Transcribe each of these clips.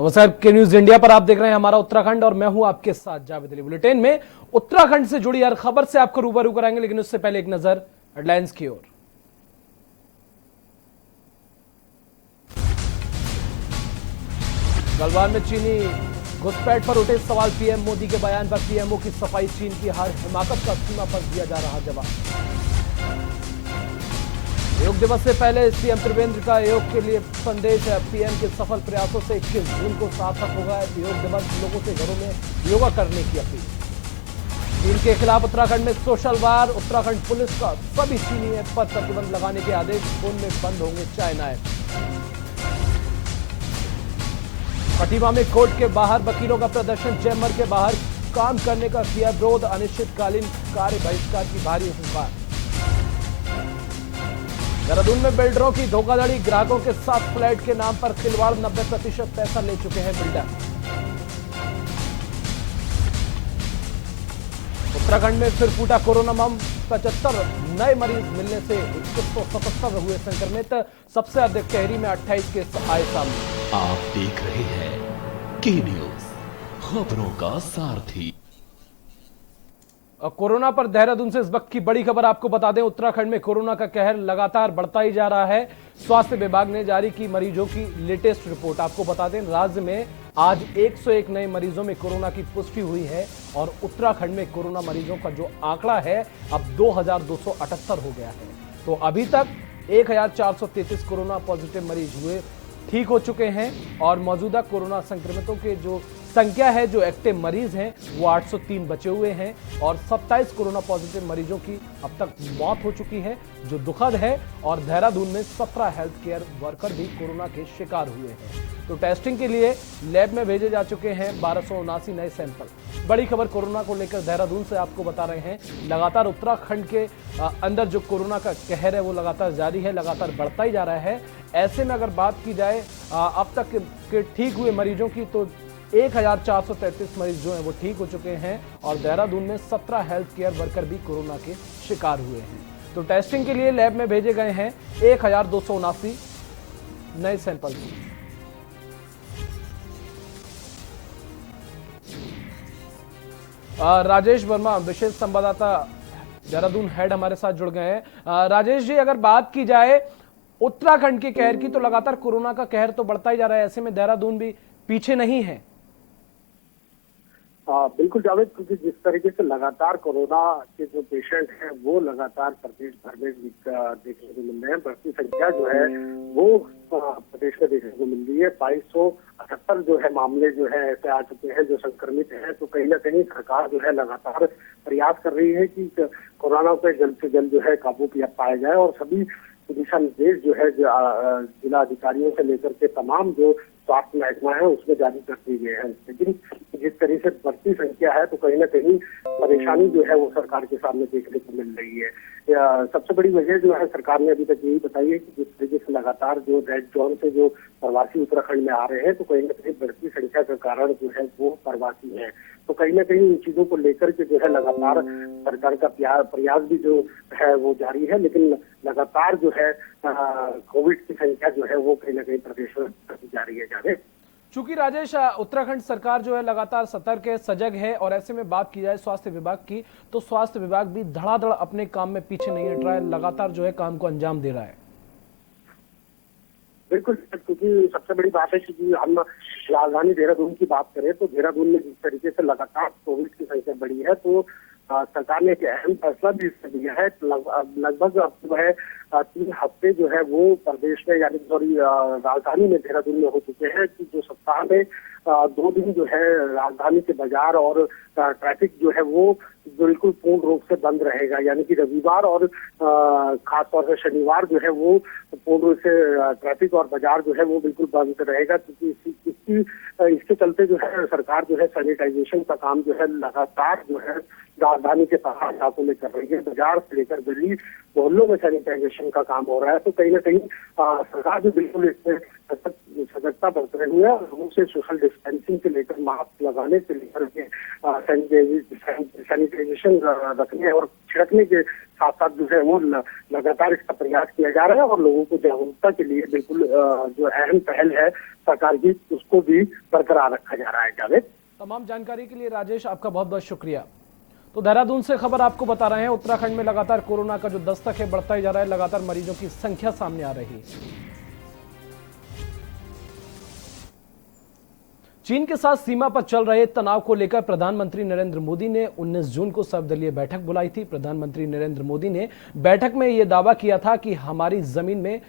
नमस्कार के news India पर आप देख रहे हैं हमारा उत्तराखंड और मैं हूं आपके साथ जावेद अली। बुलेटिन में उत्तराखंड से जुड़ी हर खबर से आपको रूबरू कराएंगे, लेकिन उससे पहले एक नजर हेडलाइंस की ओर। गलवान में चीनी घुसपैठ पर उठे सवाल, पीएम मोदी के बयान पर पीएमओ की सफाई, चीन की हर हिमाकत का सीमा पर दिया जा रहा जवाब। योग दिवस से पहले सीएम त्रिवेंद्र का योग के लिए संदेश है, पीएम के सफल प्रयासों से 21 जून को सार्थक होगा योग दिवस, लोगों से घरों में योगा करने की अपील। चीन के खिलाफ उत्तराखंड में सोशल वार, उत्तराखंड पुलिस का सभी चीनी ऐप पर प्रतिबंध लगाने के आदेश, फोन में बंद होंगे चाइना ऐप। खटीमा में कोर्ट के बाहर वकीलों का प्रदर्शन, चैम्बर के बाहर काम करने का किया विरोध, अनिश्चितकालीन कार्य बहिष्कार की भारी हुंकार। देहरादून में बिल्डरों की धोखाधड़ी, ग्राहकों के साथ फ्लैट के नाम पर खिलवाड़, 90% पैसा ले चुके हैं बिल्डर। उत्तराखंड में फिर फूटा कोरोना बम, 75 नए मरीज मिलने से 177 हुए संक्रमित, सबसे अधिक टिहरी में 28 केस आए सामने। आप देख रहे हैं के न्यूज, खबरों का सारथी। कोरोना पर देहरादून से इस वक्त की बड़ी खबर आपको बता दें, उत्तराखंड में कोरोना का कहर लगातार बढ़ता ही जा रहा है। स्वास्थ्य विभाग ने जारी की मरीजों की लेटेस्ट रिपोर्ट। आपको बता दें, राज्य में आज 101 नए मरीजों में कोरोना की पुष्टि हुई है और उत्तराखंड में कोरोना मरीजों का जो आंकड़ा है अब 2278 हो गया है। तो अभी तक 1433 कोरोना पॉजिटिव मरीज हुए ठीक हो चुके हैं और मौजूदा कोरोना संक्रमितों के जो संख्या है, जो एक्टिव मरीज हैं, वो 803 बचे हुए हैं और 27 कोरोना पॉजिटिव मरीजों की अब तक मौत हो चुकी है, जो दुखद है। और देहरादून में 17 हेल्थ केयर वर्कर भी कोरोना के शिकार हुए हैं। तो टेस्टिंग के लिए लैब में भेजे जा चुके हैं 1279 नए सैंपल। बड़ी खबर कोरोना को लेकर देहरादून से आपको बता रहे हैं। लगातार उत्तराखंड के अंदर जो कोरोना का कहर है वो लगातार जारी है, लगातार बढ़ता ही जा रहा है। ऐसे में अगर बात की जाए अब तक के ठीक हुए मरीजों की, तो 1433 मरीज जो हैं वो ठीक हो चुके हैं और देहरादून में 17 हेल्थ केयर वर्कर भी कोरोना के शिकार हुए हैं। तो टेस्टिंग के लिए लैब में भेजे गए हैं 1279 नए सैंपल। राजेश वर्मा, विशेष संवाददाता देहरादून हेड, हमारे साथ जुड़ गए हैं। राजेश जी, अगर बात की जाए उत्तराखंड के कहर की, तो लगातार कोरोना का कहर तो बढ़ता ही जा रहा है, ऐसे में देहरादून भी पीछे नहीं है। बिल्कुल जावेद, क्योंकि जिस तरीके से लगातार कोरोना के जो पेशेंट हैं वो लगातार प्रदेश भर में देखने को मिल रहे हैं। बढ़ती संख्या जो है वो प्रदेश में देखने को मिल रही है। 2278 जो है मामले जो है ऐसे आ चुके हैं जो संक्रमित हैं। तो कहीं ना कहीं सरकार जो है लगातार प्रयास कर रही है कि कोरोना पे जल्द से जल्द जो है काबू पाया जाए और सभी दिशा निर्देश जो है जिला अधिकारियों से लेकर के तमाम जो स्वास्थ्य महकमा है उसमें जारी कर दिए गए हैं। लेकिन जिस तरह से बढ़ती संख्या है तो कहीं ना कहीं परेशानी जो है वो सरकार के सामने देखने को मिल रही है। सबसे बड़ी वजह जो है सरकार ने अभी तक यही बताई है कि जिस तरीके से लगातार जो रेड जोन से जो प्रवासी उत्तराखंड में आ रहे हैं तो कहीं ना कहीं बढ़ती संख्या का कारण जो है वो प्रवासी है। तो कहीं ना कहीं इन चीजों को लेकर के जो है लगातार सरकार का प्रयास भी जो है वो जारी है। लेकिन लगातार जो है कोविड की संख्या जो है वो कहीं ना कहीं प्रदेश में जारी है। चूंकि राजेश, उत्तराखंड सरकार जो है लगातार सतर्क है, सजग है और ऐसे में बात की जाए स्वास्थ्य विभाग की, तो स्वास्थ्य विभाग भी धड़ाधड़ अपने काम में पीछे नहीं हट रहा है, लगातार जो है काम को अंजाम दे रहा है। बिल्कुल, क्योंकि सबसे बड़ी बात है कि हम राजधानी देहरादून की बात करें तो देहरादून में जिस तरीके से लगातार कोविड की संख्या बढ़ी है तो सरकार ने एक अहम फैसला भी लिया है। लगभग अब जो है 3 हफ्ते जो है वो प्रदेश में यानी राजधानी में देहरादून में हो चुके हैं कि जो सप्ताह में 2 दिन जो है राजधानी के बाजार और ट्रैफिक जो है वो बिल्कुल पूर्ण रूप से बंद रहेगा। यानी कि रविवार और खासतौर से शनिवार जो है वो पूर्ण रूप से ट्रैफिक और बाजार जो है वो बिल्कुल बंद रहेगा, क्योंकि इसके चलते जो है सरकार जो है सैनिटाइजेशन का काम जो है लगातार जो है राजधानी के बाहर इलाकों में कर रही है। बाजार से लेकर गली मोहल्लों में सैनिटाइजेशन का काम हो रहा है। तो कहीं ना कहीं सरकार भी बिल्कुल इसमें सजगता बरत रही है। लोगों से सोशल डिस्टेंसिंग से लेकर मास्क लगाने से लेकर सैनिटाइजेशन रखने और छिड़कने के साथ साथ जो है वो लगातार इसका प्रयास किया जा रहा है। और लोगों को जागरूकता के लिए बिल्कुल जो अहम पहल है सरकार की, उसको भी बरकरार रखा जा रहा है। जावेद, तमाम जानकारी के लिए राजेश आपका बहुत बहुत शुक्रिया। तो देहरादून से खबर आपको बता रहे हैं, उत्तराखंड में लगातार कोरोना का जो दस्तक है बढ़ता ही जा रहा है। लगातार मरीजों की संख्या सामने आ रही है। चीन के साथ सीमा पर चल रहे तनाव को लेकर प्रधानमंत्री नरेंद्र मोदी ने 19 जून को सर्वदलीय बैठक बुलाई थी। प्रधानमंत्री नरेंद्र मोदी ने बैठक में यह दावा किया था कि हमारी जमीन में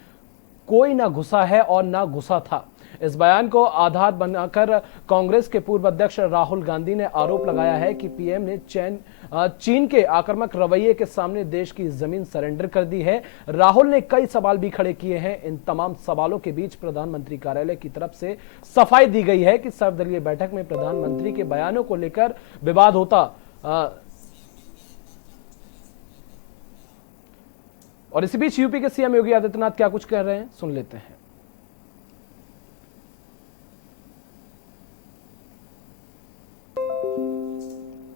कोई ना घुसा है और ना घुसा था। इस बयान को आधार बनाकर कांग्रेस के पूर्व अध्यक्ष राहुल गांधी ने आरोप लगाया है कि पीएम ने चीन के आक्रामक रवैये के सामने देश की जमीन सरेंडर कर दी है। राहुल ने कई सवाल भी खड़े किए हैं। इन तमाम सवालों के बीच प्रधानमंत्री कार्यालय की तरफ से सफाई दी गई है कि सर्वदलीय बैठक में प्रधानमंत्री के बयानों को लेकर विवाद होता और इसी बीच यूपी के सीएम योगी आदित्यनाथ क्या कुछ कह रहे हैं, सुन लेते हैं।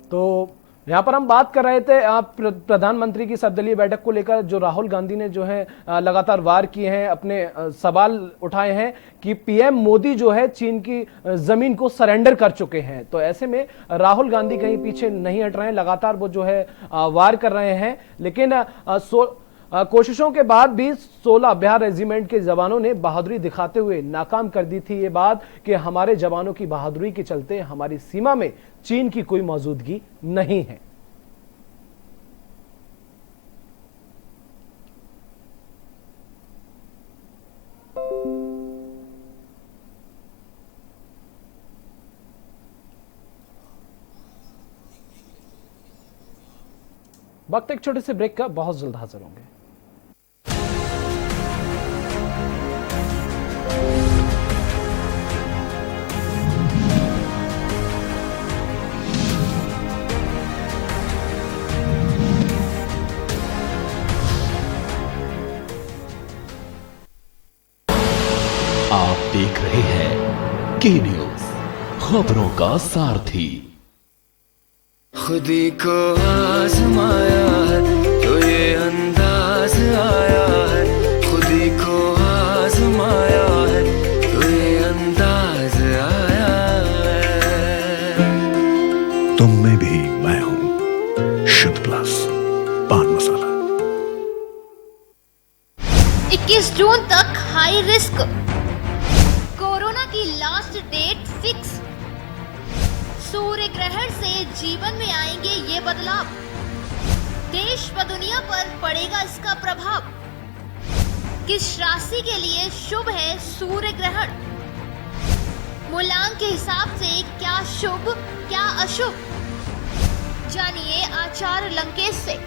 तो यहां पर हम बात कर रहे थे प्रधानमंत्री की सर्वदलीय बैठक को लेकर, जो राहुल गांधी ने जो है लगातार वार किए हैं, अपने सवाल उठाए हैं कि पीएम मोदी जो है चीन की जमीन को सरेंडर कर चुके हैं। तो ऐसे में राहुल गांधी कहीं पीछे नहीं हट रहे हैं, लगातार वो जो है वार कर रहे हैं। लेकिन कोशिशों के बाद भी 16 बिहार रेजिमेंट के जवानों ने बहादुरी दिखाते हुए नाकाम कर दी थी ये बात कि हमारे जवानों की बहादुरी के चलते हमारी सीमा में चीन की कोई मौजूदगी नहीं है। वक्त एक छोटे से ब्रेक का, बहुत जल्द हाजिर होंगे। आप देख रहे हैं के न्यूज, खबरों का सारथी। खुदी को आजमाया है तो ये अंदाज आया है, खुदी को आजमाया है तो ये अंदाज आया है। तुम में भी मैं हूं, शुद्ध प्लस पान मसाला। 21 जून तक हाई रिस्क, कोरोना की लास्ट डेट फिक्स। सूर्य ग्रहण से जीवन में आएंगे ये बदलाव, देश व दुनिया पर पड़ेगा इसका प्रभाव। किस राशि के लिए शुभ है सूर्य ग्रहण, मूलांक के हिसाब से क्या शुभ क्या अशुभ, जानिए आचार्य लंकेश से।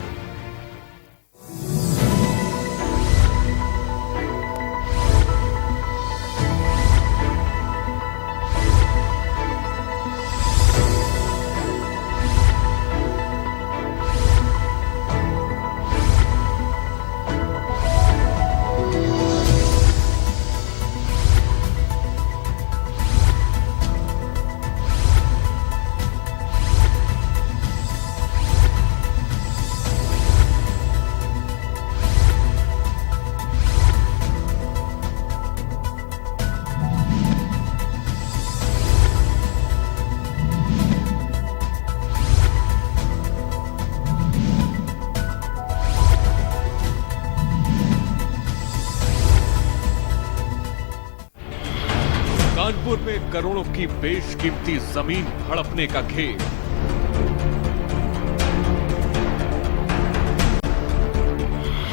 कानपुर में करोड़ों की बेशकीमती जमीन हड़पने का खेल।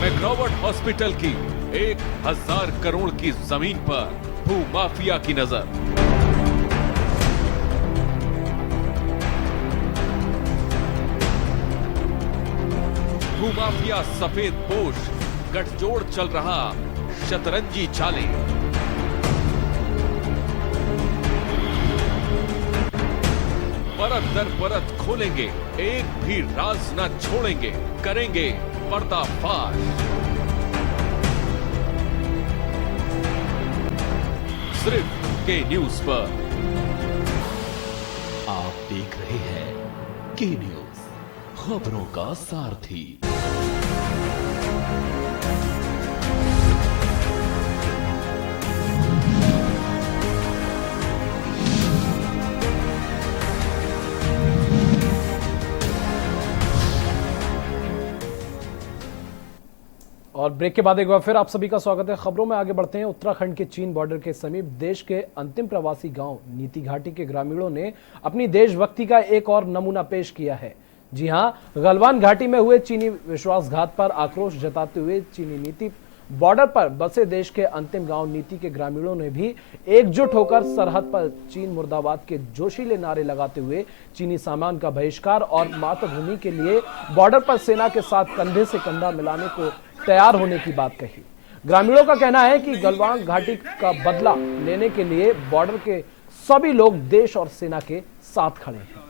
मैक्रोवर्ट हॉस्पिटल की 1000 करोड़ की जमीन पर भू माफिया की नजर। भूमाफिया सफेद पोश, गठजोड़ चल रहा शतरंजी चालें। परत दर परत खोलेंगे, एक भी राज न छोड़ेंगे, करेंगे पर्दाफाश। सिर्फ के न्यूज पर। आप देख रहे हैं के न्यूज, खबरों का सारथी। और ब्रेक के बाद एक बार फिर आप सभी का स्वागत है। खबरों में आगे बढ़ते हैं। उत्तराखंड के चीन बॉर्डर के समीप देश के अंतिम प्रवासी गांव नीति घाटी के ग्रामीणों ने अपनी देशभक्ति का एक और नमूना पेश किया है। जी हां, गलवान घाटी में हुए चीनी विश्वासघात पर आक्रोश जताते हुए चीनी नीति बॉर्डर पर बसे देश के अंतिम गांव नीति के ग्रामीणों ने भी एकजुट होकर सरहद पर चीन मुर्दाबाद के जोशीले नारे लगाते हुए चीनी सामान का बहिष्कार और मातृभूमि के लिए बॉर्डर पर सेना के साथ कंधे से कंधा मिलाने को तैयार होने की बात कही। ग्रामीणों का कहना है कि गलवान घाटी का बदला लेने के लिए बॉर्डर के सभी लोग देश और सेना के साथ खड़े हैं।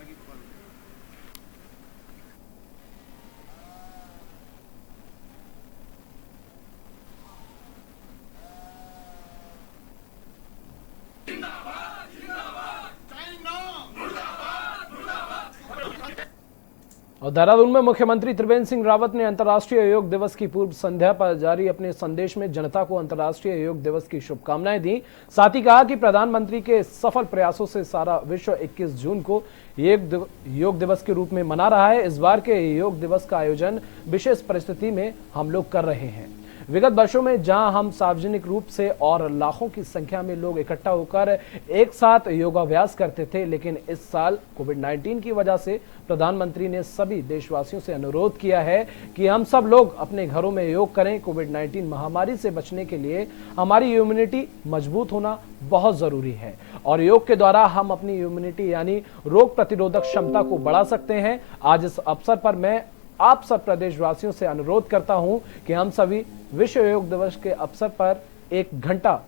और देहरादून में मुख्यमंत्री त्रिवेंद्र सिंह रावत ने अंतर्राष्ट्रीय योग दिवस की पूर्व संध्या पर जारी अपने संदेश में जनता को अंतर्राष्ट्रीय योग दिवस की शुभकामनाएं दी। साथ ही कहा कि प्रधानमंत्री के सफल प्रयासों से सारा विश्व 21 जून को योग दिवस के रूप में मना रहा है। इस बार के योग दिवस का आयोजन विशेष परिस्थिति में हम लोग कर रहे हैं। विगत वर्षों में जहां हम सार्वजनिक रूप से और लाखों की संख्या में लोग इकट्ठा होकर एक साथ योगाभ्यास करते थे, लेकिन इस साल कोविड-19 की वजह से प्रधानमंत्री ने सभी देशवासियों से अनुरोध किया है कि हम सब लोग अपने घरों में योग करें। कोविड-19 महामारी से बचने के लिए हमारी इम्यूनिटी मजबूत होना बहुत जरूरी है और योग के द्वारा हम अपनी इम्यूनिटी यानी रोग प्रतिरोधक क्षमता को बढ़ा सकते हैं। आज इस अवसर पर मैं आप सब प्रदेशवासियों से अनुरोध करता हूं कि हम सभी विश्व योग दिवस के अवसर पर 1 घंटा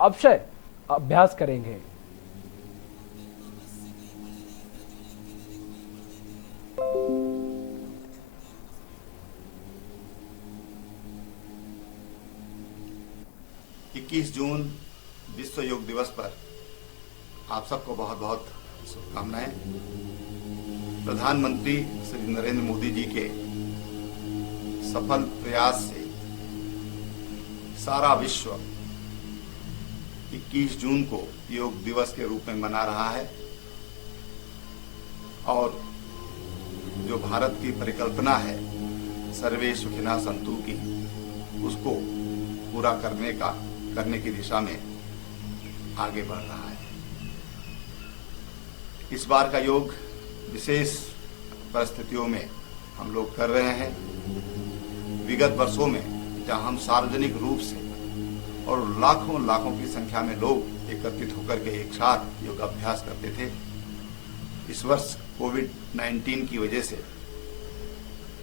अवश्य अभ्यास करेंगे। जून विश्व योग दिवस पर आप सबको बहुत बहुत शुभकामनाएं। प्रधानमंत्री श्री नरेंद्र मोदी जी के सफल प्रयास से सारा विश्व 21 जून को योग दिवस के रूप में मना रहा है और जो भारत की परिकल्पना है सर्वे सुखिनः सन्तु की, उसको पूरा करने की दिशा में आगे बढ़ रहा है। इस बार का योग विशेष परिस्थितियों में हम लोग कर रहे हैं। विगत वर्षों में जहां हम सार्वजनिक रूप से और लाखों की संख्या में लोग एकत्रित होकर के एक साथ योगाभ्यास करते थे, इस वर्ष कोविड-19 की वजह से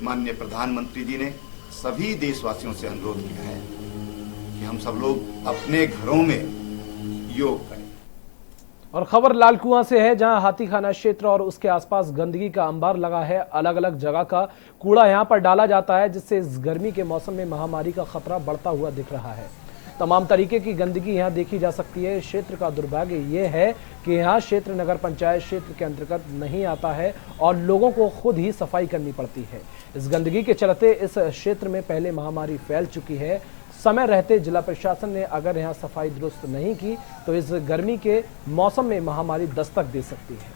माननीय प्रधानमंत्री जी ने सभी देशवासियों से अनुरोध किया है कि हम सब लोग अपने घरों में योग करें। और खबर लाल कुआं से है, जहां हाथीखाना क्षेत्र और उसके आसपास गंदगी का अंबार लगा है। अलग अलग जगह का कूड़ा यहां पर डाला जाता है, जिससे इस गर्मी के मौसम में महामारी का खतरा बढ़ता हुआ दिख रहा है। तमाम तरीके की गंदगी यहां देखी जा सकती है। क्षेत्र का दुर्भाग्य ये है कि यहां क्षेत्र नगर पंचायत क्षेत्र के अंतर्गत नहीं आता है और लोगों को खुद ही सफाई करनी पड़ती है। इस गंदगी के चलते इस क्षेत्र में पहले महामारी फैल चुकी है। समय रहते जिला प्रशासन ने अगर यहां सफाई दुरुस्त नहीं की तो इस गर्मी के मौसम में महामारी दस्तक दे सकती है।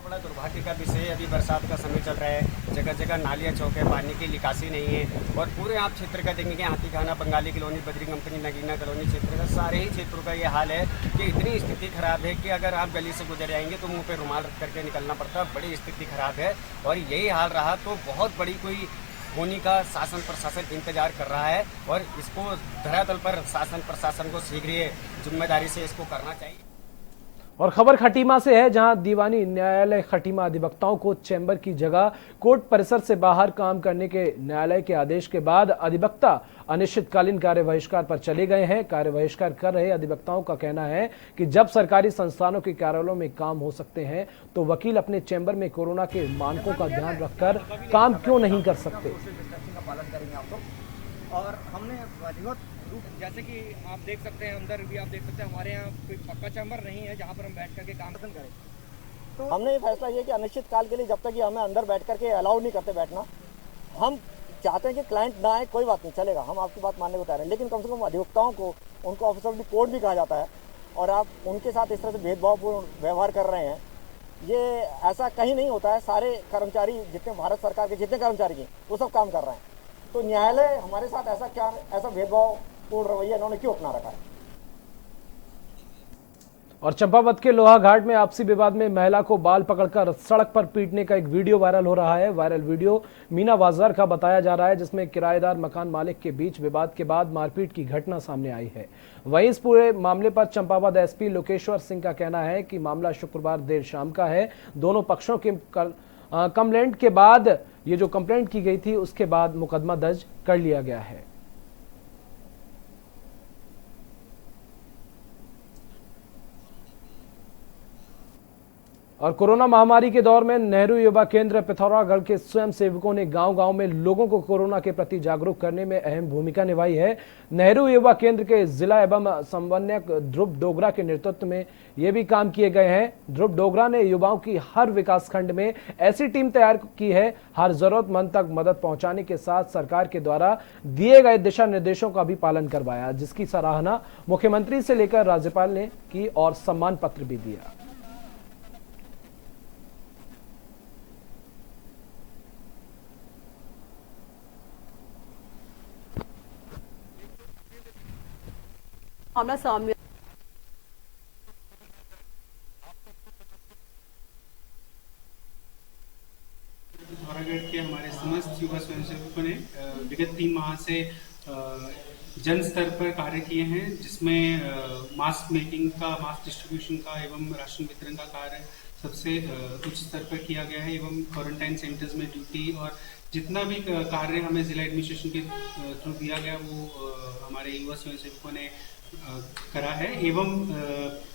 बड़ा दुर्भाग्य का विषय, अभी बरसात का समय चल रहा है, जगह जगह नालियाँ चौके, पानी की निकासी नहीं है और पूरे आप क्षेत्र का देखेंगे, Hathikhana, Bengali colony, Badri company, Nagina colony क्षेत्र का सारे ही क्षेत्रों का ये हाल है कि इतनी स्थिति खराब है कि अगर आप गली से गुजर आएंगे तो मुंह पे रुमाल रख करके निकलना पड़ता है। बड़ी स्थिति खराब है और यही हाल रहा तो बहुत बड़ी कोई होने का शासन प्रशासन इंतजार कर रहा है और इसको धरातल पर शासन प्रशासन को शीघ्र जिम्मेदारी से इसको करना चाहिए। और खबर खटीमा से है, जहां दीवानी न्यायालय खटीमा अधिवक्ताओं को चैम्बर की जगह कोर्ट परिसर से बाहर काम करने के न्यायालय के आदेश के बाद अधिवक्ता अनिश्चितकालीन कार्य बहिष्कार पर चले गए हैं। कार्य बहिष्कार कर रहे अधिवक्ताओं का कहना है कि जब सरकारी संस्थानों के कार्यालयों में काम हो सकते हैं तो वकील अपने चैम्बर में कोरोना के मानकों का ध्यान रखकर काम क्यों नहीं कर सकते। और हमने अधिवत रूप जैसे कि आप देख सकते हैं, अंदर भी आप देख सकते हैं, हमारे यहाँ कोई पक्का चैम्बर नहीं है जहाँ पर हम बैठ करके काम करें। तो हमने ये फैसला किया कि अनिश्चित काल के लिए, जब तक ये हमें अंदर बैठ करके अलाउ नहीं करते बैठना, हम चाहते हैं कि क्लाइंट ना आए, कोई बात नहीं चलेगा, हम आपकी बात मानने को तैयार हैं, लेकिन कम से कम अधिवक्ताओं को, उनको ऑफिसर ऑफ द कोर्ट भी कहा जाता है, और आप उनके साथ इस तरह से भेदभावपूर्ण व्यवहार कर रहे हैं, ये ऐसा कहीं नहीं होता है। सारे कर्मचारी, जितने भारत सरकार के जितने कर्मचारी हैं, वो सब काम कर रहे हैं। तो न्यायालय हमारे साथ ऐसा भेदभावपूर्ण रवैया इन्होंने क्यों अपना रखा है। और चंपावत के लोहा घाट में आपसी विवाद में महिला को बाल पकड़कर सड़क पर पीटने का एक वीडियो वायरल हो रहा है। वायरल वीडियो मीना बाजार का बताया जा रहा है, जिसमें किराएदार मकान मालिक के बीच विवाद के बाद मारपीट की घटना सामने आई है। वहीं इस पूरे मामले पर चंपावत एसपी लोकेश्वर सिंह का कहना है कि मामला शुक्रवार देर शाम का है। दोनों पक्षों के कंप्लेंट के बाद, ये जो कंप्लेंट की गई थी उसके बाद मुकदमा दर्ज कर लिया गया है। और कोरोना महामारी के दौर में नेहरू युवा केंद्र पिथौरागढ़ के स्वयं सेवकों ने गांव-गांव में लोगों को कोरोना के प्रति जागरूक करने में अहम भूमिका निभाई है। नेहरू युवा केंद्र के जिला एवं समन्वयक ध्रुव डोगरा के नेतृत्व में ये भी काम किए गए हैं। ध्रुव डोगरा ने युवाओं की हर विकासखंड में ऐसी टीम तैयार की है, हर जरूरतमंद तक मदद पहुंचाने के साथ सरकार के द्वारा दिए गए दिशा निर्देशों का भी पालन करवाया, जिसकी सराहना मुख्यमंत्री से लेकर राज्यपाल ने की और सम्मान पत्र भी दिया। मामला सामने पिथौरागढ़ के हमारे समस्त युवा स्वयंसेवकों ने विगत 3 माह से जन स्तर पर कार्य किए हैं, जिसमें मास्क मेकिंग का, मास्क डिस्ट्रीब्यूशन का एवं राशन वितरण का कार्य सबसे उच्च स्तर पर किया गया है, एवं क्वारंटाइन सेंटर्स में ड्यूटी और जितना भी कार्य हमें जिला एडमिनिस्ट्रेशन के थ्रू दिया गया वो हमारे युवा स्वयंसेवकों ने करा है। एवं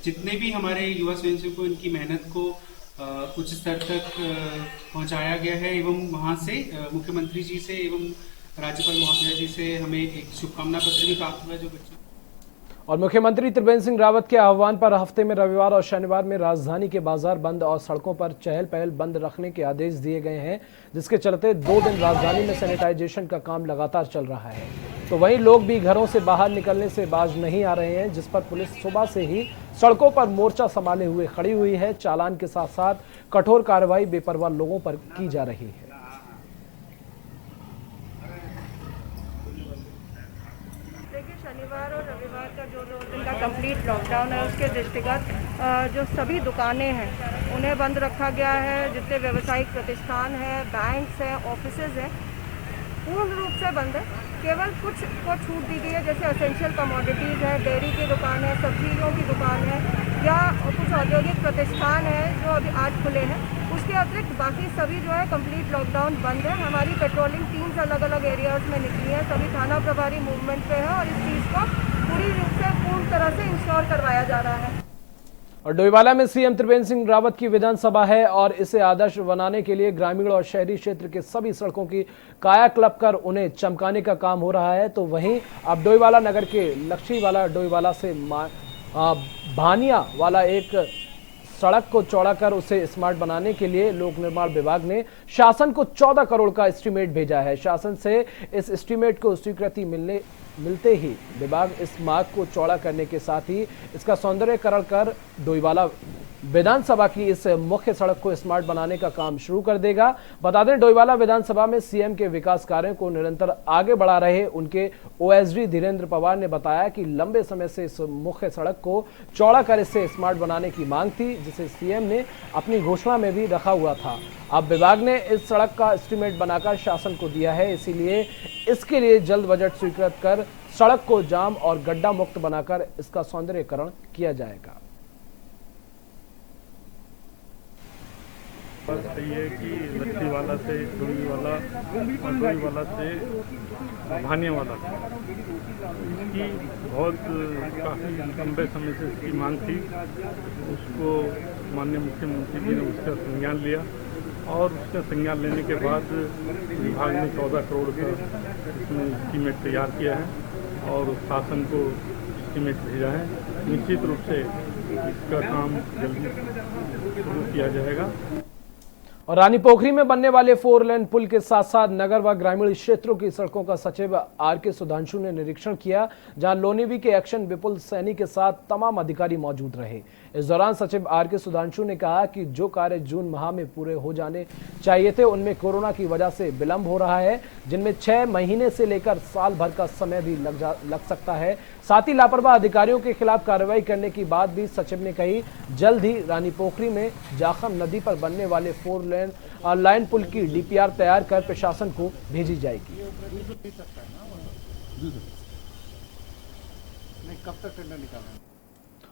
जितने भी हमारे युवा स्वयंसेवकों, इनकी मेहनत को उच्च स्तर तक पहुंचाया गया है, एवं वहां से मुख्यमंत्री जी से एवं राज्यपाल महोदय जी से हमें एक शुभकामना पत्र भी प्राप्त हुआ, जो बच्चों। और मुख्यमंत्री त्रिवेंद्र सिंह रावत के आह्वान पर हफ्ते में रविवार और शनिवार में राजधानी के बाजार बंद और सड़कों पर चहल पहल बंद रखने के आदेश दिए गए हैं, जिसके चलते 2 दिन राजधानी में सैनिटाइजेशन का काम लगातार चल रहा है। तो वहीं लोग भी घरों से बाहर निकलने से बाज नहीं आ रहे हैं, जिस पर पुलिस सुबह से ही सड़कों पर मोर्चा संभाले हुए खड़ी हुई है। चालान के साथ साथ कठोर कार्रवाई बेपरवाह लोगों पर की जा रही है। शनिवार और रविवार का जो 2 दिन का कंप्लीट लॉकडाउन है, उसके दृष्टिगत जो सभी दुकानें हैं उन्हें बंद रखा गया है। जितने व्यावसायिक प्रतिष्ठान हैं, बैंक्स हैं, ऑफिसेज हैं, पूर्ण रूप से बंद है। केवल कुछ को छूट दी गई है, जैसे एसेंशियल कमोडिटीज़ है, डेयरी की दुकान है, सब्जियों की दुकान है, या कुछ औद्योगिक प्रतिष्ठान है जो अभी आज खुले हैं। उसके अतिरिक्त बाकी सभी जो है कंप्लीट लॉकडाउन बंद है। हमारी पेट्रोलिंग टीम्स अलग अलग एरियाज में निकली है, सभी थाना प्रभारी मूवमेंट पे है और इस चीज़ को पूरी रूप से पूर्ण तरह से इंश्योर करवाया जा रहा है। और डोईवाला में सीएम त्रिवेंद्र सिंह रावत की विधानसभा है और इसे आदर्श बनाने के लिए ग्रामीण और शहरी क्षेत्र के सभी सड़कों की कायाकल्प कर उन्हें चमकाने का काम हो रहा है। तो वहीं अब डोईवाला नगर के लक्ष्मीवाला डोईवाला से भानिया वाला एक सड़क को चौड़ा कर उसे स्मार्ट बनाने के लिए लोक निर्माण विभाग ने शासन को 14 करोड़ का एस्टीमेट भेजा है। शासन से इस एस्टीमेट को स्वीकृति मिलते ही विभाग इस मार्ग को चौड़ा करने के साथ ही इसका सौंदर्यीकरण कर डोईवाला विधानसभा की इस मुख्य सड़क को स्मार्ट बनाने का काम शुरू कर देगा। बता दें, डोईवाला विधानसभा में सीएम के विकास कार्यों को निरंतर आगे बढ़ा रहे उनके ओएसडी धीरेन्द्र पवार ने बताया कि लंबे समय से इस मुख्य सड़क को चौड़ा कर इसे स्मार्ट बनाने की मांग थी, जिसे सीएम ने अपनी घोषणा में भी रखा हुआ था। अब विभाग ने इस सड़क का एस्टीमेट बनाकर शासन को दिया है, इसीलिए इसके लिए जल्द बजट स्वीकृत कर सड़क को जाम और गड्ढा मुक्त बनाकर इसका सौंदर्यीकरण किया जाएगा। बस ये कि लच्छी वाला से डोई वाला और डोई वाला से भानिया वाला इसकी बहुत काफ़ी लंबे समय से इसकी मांग थी। उसको माननीय मुख्यमंत्री जी ने उसका संज्ञान लिया और उसका संज्ञान लेने के बाद विभाग ने 14 करोड़ का इसमें एस्टीमेट तैयार किया है और शासन को एस्टीमेट भेजा है। निश्चित रूप से इसका काम जल्दी शुरू किया जाएगा। और रानी पोखरी में बनने वाले 4 लेन पुल के साथ साथ नगर व ग्रामीण क्षेत्रों की सड़कों का सचिव आर.के. सुधांशु ने निरीक्षण किया, जहां लोनीवी के एक्शन विपुल सैनी के साथ तमाम अधिकारी मौजूद रहे। इस दौरान सचिव आर.के. सुधांशु ने कहा कि जो कार्य जून माह में पूरे हो जाने चाहिए थे उनमें कोरोना की वजह से विलंब हो रहा है, जिनमें 6 महीने से लेकर साल भर का समय भी लग सकता है। साथ ही लापरवाह अधिकारियों के खिलाफ कार्रवाई करने की बात भी सचिव ने कही। जल्द ही रानी पोखरी में जाखम नदी पर बनने वाले 4 लाइन पुल की डीपीआर तैयार कर प्रशासन को भेजी जाएगी। कब तक टेंडर निकालना?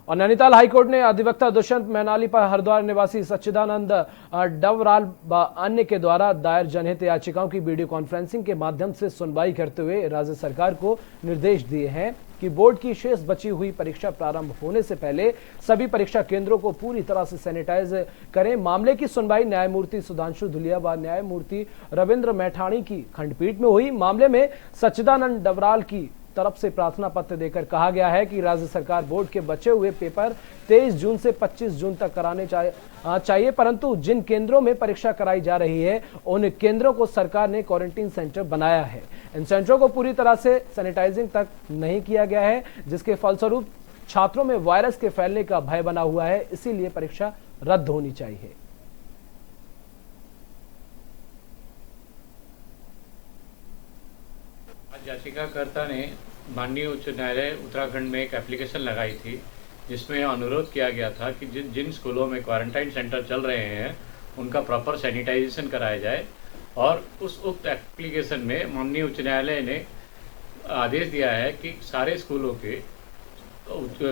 और नैनीताल हाईकोर्ट ने अधिवक्ता दुष्यंत मैनाली पर हरिद्वार निवासी सच्चिदानंद डवराल व अन्य के द्वारा दायर जनहित याचिकाओं की वीडियो कॉन्फ्रेंसिंग के माध्यम से सुनवाई करते हुए राज्य सरकार को निर्देश दिए हैं कि बोर्ड की शेष बची हुई परीक्षा प्रारंभ होने से पहले सभी परीक्षा केंद्रों को पूरी तरह से सैनिटाइज करें। मामले की सुनवाई न्यायमूर्ति सुधांशु धुलिया व न्यायमूर्ति रविंद्र मैठाणी की खंडपीठ में हुई। मामले में सच्चिदानंद डवराल की तरफ से प्रार्थना पत्र देकर कहा गया है कि राज्य सरकार बोर्ड के बचे हुए पेपर 23 जून से 25 जून तक कराने चाहिए, परंतु जिन केंद्रों में परीक्षा कराई जा रही है उन केंद्रों को सरकार ने क्वारंटीन सेंटर बनाया है। इन सेंटरों को पूरी तरह से सैनिटाइजिंग तक नहीं किया गया है, जिसके फलस्वरूप छात्रों में वायरस के फैलने का भय बना हुआ है। इसीलिए परीक्षा रद्द होनी चाहिए। याचिकाकर्ता ने माननीय उच्च न्यायालय उत्तराखंड में एक एप्लीकेशन लगाई थी, जिसमें अनुरोध किया गया था कि जिन स्कूलों में क्वारंटाइन सेंटर चल रहे हैं उनका प्रॉपर सैनिटाइजेशन कराया जाए। और उस उक्त एप्लीकेशन में माननीय उच्च न्यायालय ने आदेश दिया है कि सारे स्कूलों के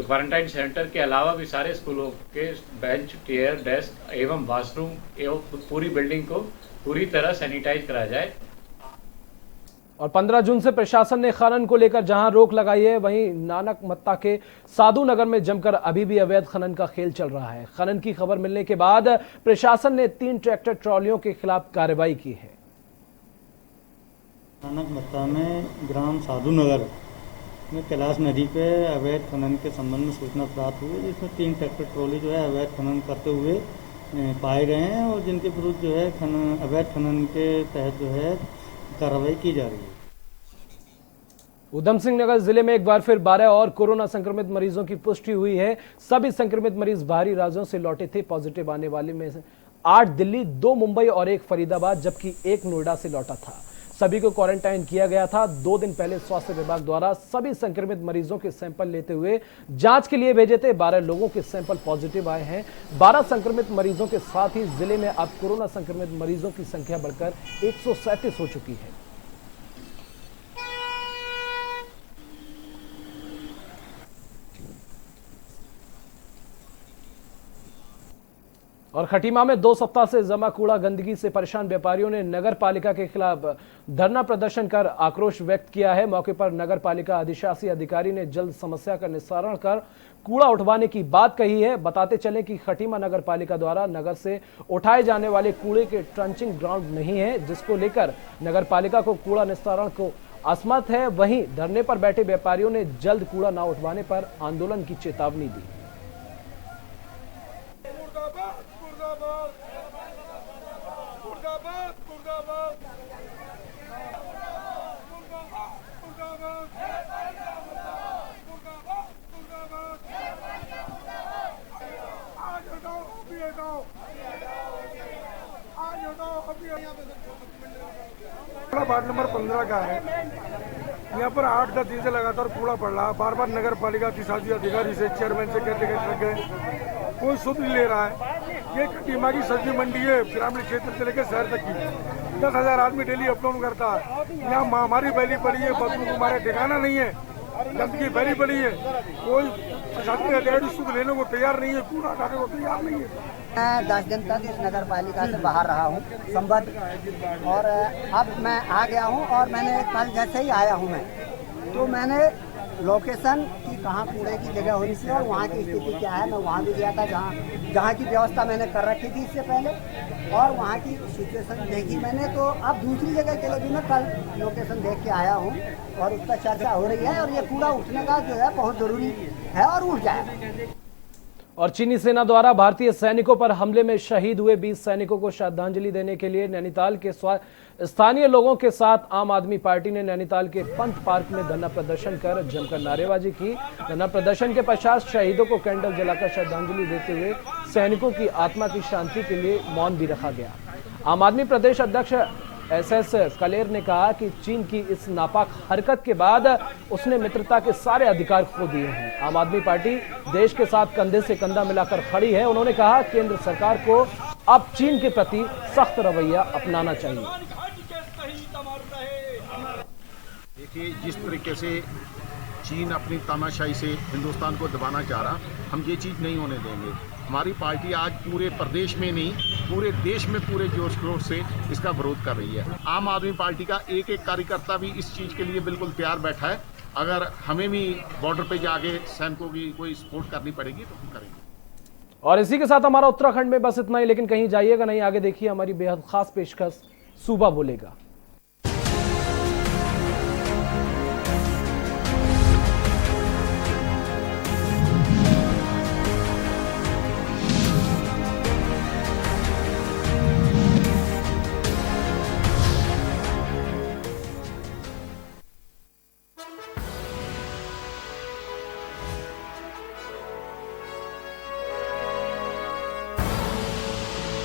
क्वारंटाइन सेंटर के अलावा भी सारे स्कूलों के बेंच, चेयर, डेस्क एवं वाशरूम एवं पूरी बिल्डिंग को पूरी तरह सैनिटाइज कराया जाए। और 15 जून से प्रशासन ने खनन को लेकर जहां रोक लगाई है, वहीं नानक मत्ता के साधु नगर में जमकर अभी भी अवैध खनन का खेल चल रहा है। खनन की खबर मिलने के बाद प्रशासन ने 3 ट्रैक्टर ट्रॉलियों के खिलाफ कार्रवाई की है। नानक मत्ता में ग्राम साधु नगर में कैलाश नदी पे अवैध खनन के संबंध में सूचना प्राप्त हुई, जिसमें 3 ट्रैक्टर ट्रॉली जो है अवैध खनन करते हुए पाए गए हैं और जिनके विरुद्ध जो है अवैध खनन के तहत जो है कार्रवाई की जा रही है। उधम सिंह नगर जिले में एक बार फिर 12 और कोरोना संक्रमित मरीजों की पुष्टि हुई है। सभी संक्रमित मरीज बाहरी राज्यों से लौटे थे। पॉजिटिव आने वाले में 8 दिल्ली, 2 मुंबई और 1 फरीदाबाद, जबकि 1 नोएडा से लौटा था। सभी को क्वारंटाइन किया गया था। 2 दिन पहले स्वास्थ्य विभाग द्वारा सभी संक्रमित मरीजों के सैंपल लेते हुए जांच के लिए भेजे थे। 12 लोगों के सैंपल पॉजिटिव आए हैं। 12 संक्रमित मरीजों के साथ ही जिले में अब कोरोना संक्रमित मरीजों की संख्या बढ़कर 137 हो चुकी है। और खटीमा में 2 सप्ताह से जमा कूड़ा गंदगी से परेशान व्यापारियों ने नगर पालिका के खिलाफ धरना प्रदर्शन कर आक्रोश व्यक्त किया है। मौके पर नगर पालिका अधिशासी अधिकारी ने जल्द समस्या का निस्तारण कर कूड़ा उठवाने की बात कही है। बताते चलें कि खटीमा नगर पालिका द्वारा नगर से उठाए जाने वाले कूड़े के ट्रंचिंग ग्राउंड नहीं है, जिसको लेकर नगर पालिका को कूड़ा निस्तारण को असमर्थ है। वहीं धरने पर बैठे व्यापारियों ने जल्द कूड़ा न उठवाने पर आंदोलन की चेतावनी दी। वार्ड नंबर 15 का है। यहाँ पर 8-10 दिन से लगातार कूड़ा पड़ रहा है। बार बार नगर पालिका अधिशासी अधिकारी से, चेयरमैन से कहते गए, कोई सुध नहीं ले रहा है। ये खटीमा की सब्जी मंडी है, ग्रामीण क्षेत्र से लेकर शहर तक की। 10,000 आदमी डेली अप डाउन करता है। यहाँ महामारी फैली पड़ी है, बदबू तुम्हारे ठिकाना नहीं है, गंदगी फैली पड़ी है। कोई प्रशासनिक अधिकारी शुद्ध लेने को तैयार नहीं है, कूड़ा हटाने को तैयार नहीं है। मैं 10 दिन तक इस नगर पालिका से बाहर रहा हूँ संबद्ध, और अब मैं आ गया हूँ। और मैंने कल जैसे ही आया हूँ मैं, तो मैंने लोकेशन की कहाँ कूड़े की जगह होनी चाहिए और वहाँ की स्थिति क्या है, मैं वहाँ भी गया था जहाँ की व्यवस्था मैंने कर रखी थी इससे पहले, और वहाँ की सिचुएशन देखी मैंने। तो अब दूसरी जगह के लिए भी मैं कल लोकेशन देख के आया हूँ और उस पर चर्चा हो रही है, और ये कूड़ा उठने का जो है बहुत ज़रूरी है और उठ जाएगा। और चीनी सेना द्वारा भारतीय सैनिकों पर हमले में शहीद हुए 20 सैनिकों को श्रद्धांजलि देने के लिए नैनीताल के स्थानीय लोगों के साथ आम आदमी पार्टी ने नैनीताल के पंत पार्क में धरना प्रदर्शन कर जमकर नारेबाजी की। धरना प्रदर्शन के पश्चात शहीदों को कैंडल जलाकर श्रद्धांजलि देते हुए सैनिकों की आत्मा की शांति के लिए मौन भी रखा गया। आम आदमी प्रदेश अध्यक्ष SS कलेर ने कहा कि चीन की इस नापाक हरकत के बाद उसने मित्रता के सारे अधिकार खो दिए हैं। आम आदमी पार्टी देश के साथ कंधे से कंधा मिलाकर खड़ी है। उन्होंने कहा केंद्र सरकार को अब चीन के प्रति सख्त रवैया अपनाना चाहिए। देखिए, जिस तरीके से चीन अपनी तानाशाही से हिंदुस्तान को दबाना चाह रहा, हम ये चीज़ नहीं होने देंगे। हमारी पार्टी आज पूरे प्रदेश में नहीं, पूरे देश में पूरे जोश खरोश से इसका विरोध कर रही है। आम आदमी पार्टी का एक एक कार्यकर्ता भी इस चीज़ के लिए बिल्कुल तैयार बैठा है। अगर हमें भी बॉर्डर पे जाके सैनिकों की कोई सपोर्ट करनी पड़ेगी तो हम करेंगे। और इसी के साथ हमारा उत्तराखंड में बस इतना ही, लेकिन कहीं जाइएगा नहीं, आगे देखिए हमारी बेहद खास पेशकश सूबा बोलेगा।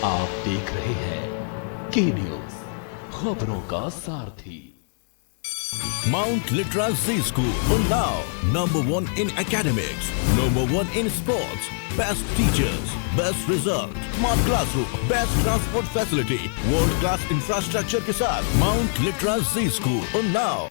आप देख रहे हैं के न्यूज, खबरों का सारथी। Mount Litra Z School, Unnao, #1 in academics, #1 in sports, best teachers, best result, smart classroom, best transport facility, world class infrastructure के साथ Mount Litra Z School, Unnao।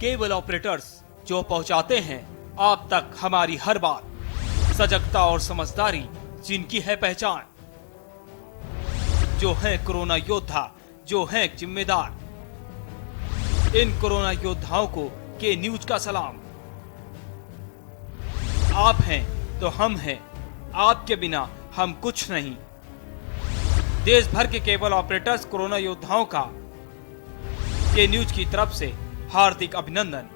Cable operators जो पहुंचाते हैं आप तक हमारी हर बात, सजगता और समझदारी जिनकी है पहचान, जो है कोरोना योद्धा, जो है जिम्मेदार। इन कोरोना योद्धाओं को के न्यूज का सलाम। आप हैं तो हम हैं, आपके बिना हम कुछ नहीं। देश भर के केबल ऑपरेटर्स कोरोना योद्धाओं का के न्यूज की तरफ से हार्दिक अभिनंदन।